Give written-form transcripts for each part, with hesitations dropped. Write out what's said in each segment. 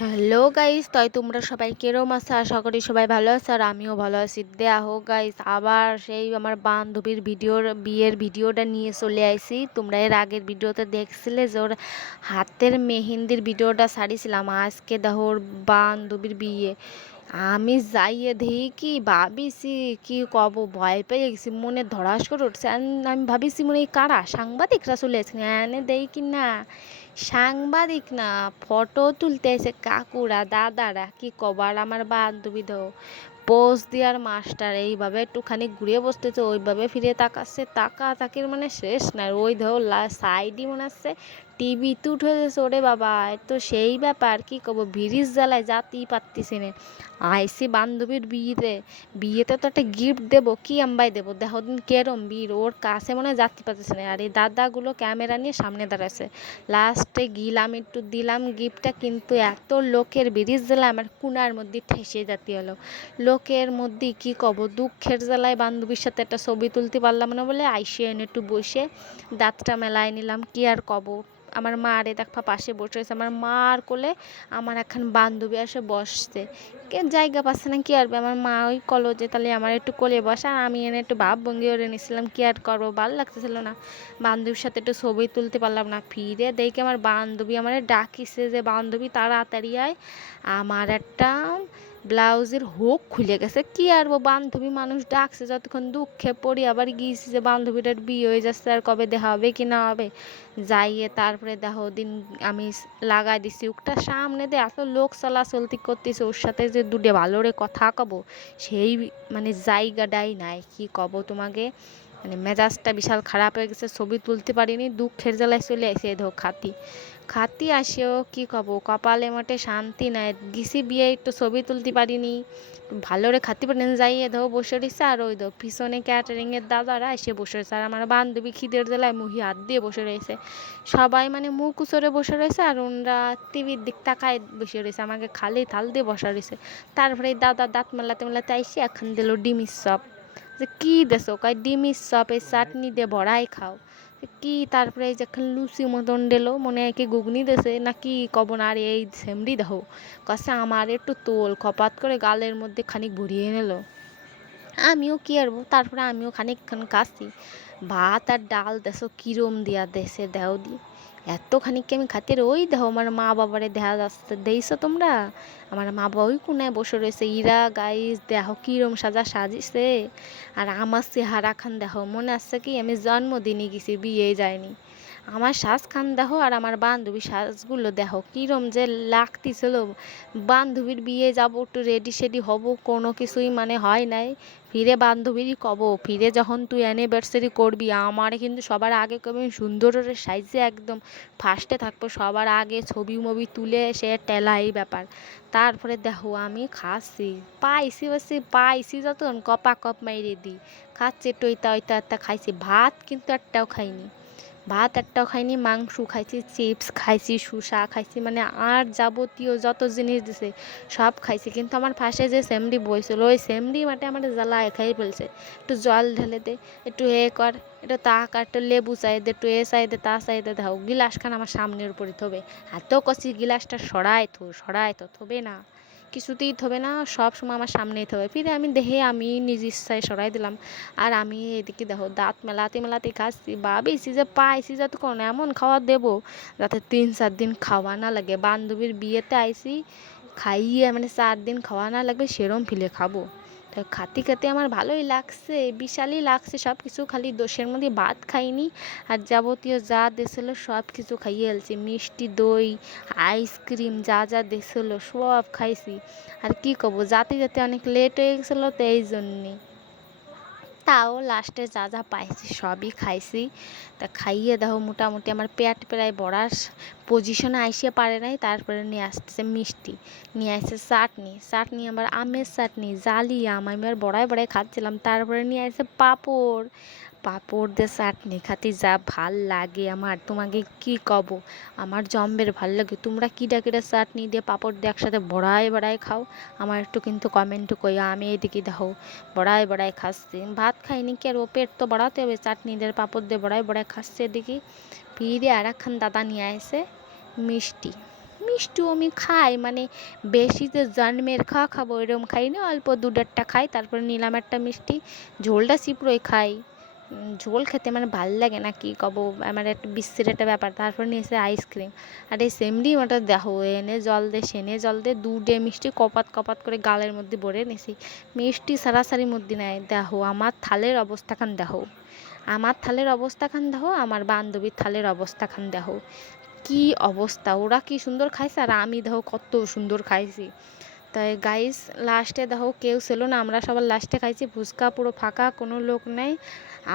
Hello guys, তোমরা সবাই কেরম আছো? আশা করি সবাই ভালো আছো আর আমিও ভালো আছি। দেখো গাইস, আবার সেই আমার বান্ধবীর বিয়ের ভিডিওটা নিয়ে চলে আইছি। তোমরা এর আগের ভিডিওতে দেখছিলে যে ওর হাতের মেহেন্দির ভিডিওটা ছাড়িছিলাম। আজকে দেখো ওর বান্ধবীর বিয়ে। আমি যাইয়ে দেখি কি ভাবিছি, কি কব, ভয় পেয়ে গেছি, মনে ধড়াস করে উঠছে। আমি ভাবিছি মনে এই কারা সাংবাদিকরা চলে এসেছে, এনে দেই কি না সাংবাদিক না, ফটো তুলতে এসে কাকুরা দাদারা, কি কবার আমার বান্ধবী দেও পোজ দেওয়ার মাস্টার এইভাবে একটুখানি ঘুরে বসতেছে, ওইভাবে ফিরে তাকাচ্ছে, তাকির মানে শেষ নাই। ওই ধরো সাইডই মনে হচ্ছে টিভিতে উঠে গেছে। ওরে বাবা, তো সেই ব্যাপার, কি কব, ব্রিজ জ্বালায় যাতেই পারতেছি না। আইসি বান্ধবীর বিয়েতে তো একটা গিফট দেবো, কি আম্বাই দেবো, দেখো দিন কেরম বীর, ওর কাছে মনে হয় যাতে পারতেছে না। আর এই দাদাগুলো ক্যামেরা নিয়ে সামনে দাঁড়াচ্ছে। লাস্টে গিলাম, একটু দিলাম গিফটটা, কিন্তু এত লোকের ব্রিজ জ্বালায় আমার কুনার মধ্যে ঠেসে যাতে হলো। লোকের মধ্যে কি কব, দুঃখের জ্বালায় বান্ধবীর সাথে একটা ছবি তুলতে পারলাম না বলে আইসে এনে একটু বসে দাঁতটা মেলায় নিলাম। কি আর কব, আমার মা রে দেখবা পাশে বসে রয়েছে, আমার মার কোলে আমার এখন বান্ধবী এসে বসছে। কে জায়গা পাচ্ছে না, কি আর আমার মা ওই কলো যে তাহলে আমার একটু কোলে বসা, আর আমি এনে একটু ভাব ভঙ্গি করে নিয়েছিলাম। কি আর করবো, ভালো লাগতেছিল না, বান্ধবীর সাথে একটু ছবি তুলতে পারলাম না। ফিরে দেখি আমার বান্ধবী আমার ডাকিছে যে বান্ধবী তাড়াতাড়ি আয়, আমার একটা ব্লাউজের হুক খুলে গেছে। কি আর বান্ধবী মানুষ ডাকছে যতক্ষণ, দুঃখে পড়ি আবার গিয়েছি যে বান্ধবীটার বিয়ে হয়ে যাচ্ছে, আর কবে দেখা হবে কি না হবে। যাইয়ে তারপরে দেখো দিন আমি লাগাই দিছি উকটা সামনে দিয়ে, এত লোক চলাচলতি করতেছে, ওর সাথে যে দুটে ভালো রে কথা কব সেই মানে জায়গাটাই নাই। কি কব তোমাকে, মানে মেজাজটা বিশাল খারাপ হয়ে গেছে, ছবি তুলতে পারিনি, দুঃখের জ্বালায় চলে আসে। ধো খাতি খাতি আসেও, কি কব, কপালে মোটে শান্তি নাই, গেছি বিয়ে একটু ছবি তুলতে পারিনি, ভালো রে খাতি পারেন। যাইয়ে ধো বসে রয়েছে, আর ওই ধো পিছনে ক্যাটারিং এর দাদারা এসে বসে রয়েছে, আর আমার বান্ধবী খিদের জ্বালায় মুহি হাত দিয়ে বসে রয়েছে। সবাই মানে মুখ উচরে বসে রয়েছে, আর ওনরা টিভির দিক তাকায় বসে রয়েছে, আমাকে খালি থাল দিয়ে বসা রয়েছে। তারপরে এই দাদা দাঁত মেলাতে মেলাতে আইসি এখন দিল ডিমির চপ। যে কি দেছো, কয় ডিমির চপ এই চাটনি দিয়ে ভরাই খাও। কি তারপরে এই যে লুচি মতন দিল, মনে হয় কি ঘুগনি দেছে নাকি কব না, আর এই সেমরি দেখো কাছে আমার একটু তোল কপাত করে গালের মধ্যে খানিক ভরিয়ে নিল। আমিও কি আরবো, তারপরে আমিও খানিকক্ষণ কাশি। ভাত আর ডাল দেশো কিরম দিয়া দেশে দেও দি, এত খানিককে আমি খাতির। ওই দেখো আমার মা বাবারে দেখা যাচ্ছে, দেখছো তোমরা আমার মা বাবা ওই কোনায় বসে রয়েছে। ইরা গাইস দেখো কিরম সাজিছে, আর আমার চেহারা খান দেখো, মনে আছে কি আমি জন্মদিনে গেছি, বিয়ে যায়নি। আমার সাজ খান দেখো, আর আমার বান্ধবীর সাজগুলো দেখো কিরম যে লাগতেছিল। বান্ধবীর বিয়ে যাব একটু রেডি সেডি হব, কোনো কিছুই মানে হয় নাই। ফিরে বান্ধবীরই কব, ফিরে যখন তুই অ্যানিভার্সারি করবি আমার কিন্তু সবার আগে কবি সুন্দর সাইজে একদম ফার্স্টে থাকবো, সবার আগে ছবি মবি তুলে সে টেলা, এই ব্যাপার। তারপরে দেখো আমি খাচ্ছি, পাইছি যতন কপা কপ মাইরে দিই, খাচ্ছি টইতা ওইতা একটা খাইছি, ভাত কিন্তু একটাও খাইনি। ভাত একটাও খাইনি, মাংস খাইছি, চিপস খাইছি, শুষা খাইছি, মানে আর যাবতীয় যত জিনিস দিছে সব খাইছি। কিন্তু আমার পাশে যে সেমরি বইছিল, ওই সেমরি মাঠে আমার জ্বালায় খাই ফেলছে। একটু জল ঢেলে দে, একটু এ কর, একটু তা কার, একটু লেবু চাই দে, একটু এ চাই দে, তা চাই দে, দাও গিলাসখান আমার সামনের উপরে থবে। এত কষি গিলাসটা সরাই তো থবে না, কিছুতেই থবে না, সব সময় আমার সামনেই থবে। ফিরে আমি দেখে আমি নিজ ইচ্ছায় সরাই দিলাম। আর আমি এদিকে দেখো দাঁত মেলাতে মেলাতে খাচ্ছি, ভাবিছি যে পাইছি যাতে কোনো এমন খাওয়া দেবো যাতে 3-4 দিন খাওয়া না লাগে। বান্ধবীর বিয়েতে আইছি, খাইয়ে মানে 4 দিন খাওয়া না লাগবে সেরম ফিলে খাবো। তো খাতে খাতে আমার ভালোই লাগছে, বিশালই লাগছে সব কিছু, খালি দোষের মধ্যে ভাত খাইনি। আর যাবতীয় যা দিয়েছিল সব কিছু খাইয়ে ফেলছি, মিষ্টি দই আইসক্রিম যা যা দিয়েছিল সব খাইছি। আর কি করবো, যাতে যাতে অনেক লেট হয়ে গেছিলো, তো এই জন্যে তাও লাস্টে যা যা পাইছি সবই খাইছি। তা খাইয়ে দেখো মোটামুটি আমার পেট প্রায় ভরার পজিশনে আইসে পারে নাই। তারপরে নিয়ে আসতেছে মিষ্টি, নিয়ে আসছে চাটনি আবার আমের চাটনি, জালি আম, আমি আর বড়াই খাচ্ছিলাম। তারপরে নিয়ে আসছে পাঁপড় দিয়ে চাটনি খাতি যা ভাল লাগে আমার, তোমাকে কি কব, আমার জম্বের ভাল লাগে। তোমরা কিডা কিডা চাটনি দিয়ে পাঁপড় দিয়ে একসাথে বড়াই খাও, আমার একটু কিন্তু কমেন্ট কইয়া। আমি এদিকে দেখো বড়াই খাচ্ছি, ভাত খাইনি কি আর, ও পেট তো বাড়াতে হবে, চাটনি দিয়ে পাঁপড় দিয়ে বড়াই খাচ্ছে এদিকে। ফিরে আর একখান দাদা নিয়ে আসে মিষ্টি। মিষ্টিও আমি খাই, মানে বেশি যে জন্মের খাওয়া খাবো এরকম খাই না, অল্প 2-1টা খাই, তারপরে নিলাম একটা মিষ্টি, ঝোলটা চিপড়োই খাই। ঝোল খেতে মানে ভাল লাগে না, কি কব, আমার একটা বিশ্রী একটা ব্যাপার। তারপর নিয়েছে আইসক্রিম, আর এই সেমডি ওটা দেখো, এনে জল দে সেনে জল দে, 2ডে মিষ্টি কপাত কপাত করে গালের মধ্যে ভরে নিছি। মিষ্টি সারাসারি মধ্যে নেয়, দেখো আমার থালের অবস্থাখান দেখো, আমার থালের অবস্থাখান দেখো, আমার বান্ধবীর থালের অবস্থাখান দেখো, কি অবস্থা। ওরা কি সুন্দর খাইছে আর আমি দেখো কত সুন্দর খাইছি। তাই গাইস, লাস্টে দেখো কেউ ছিল না, আমরা সবার লাস্টে খাইছি। ফুচকা পুরো ফাঁকা, কোনো লোক নেই।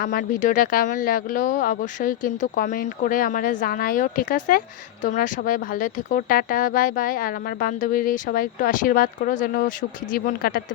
আমার ভিডিওটা কেমন লাগলো অবশ্যই কিন্তু কমেন্ট করে আমারে জানাইও, ঠিক আছে? তোমরা সবাই ভালো থেকো, টাটা বাই বাই। আর আমার বান্ধবীর সবাই একটু আশীর্বাদ করো যেন সুখী জীবন কাটাতে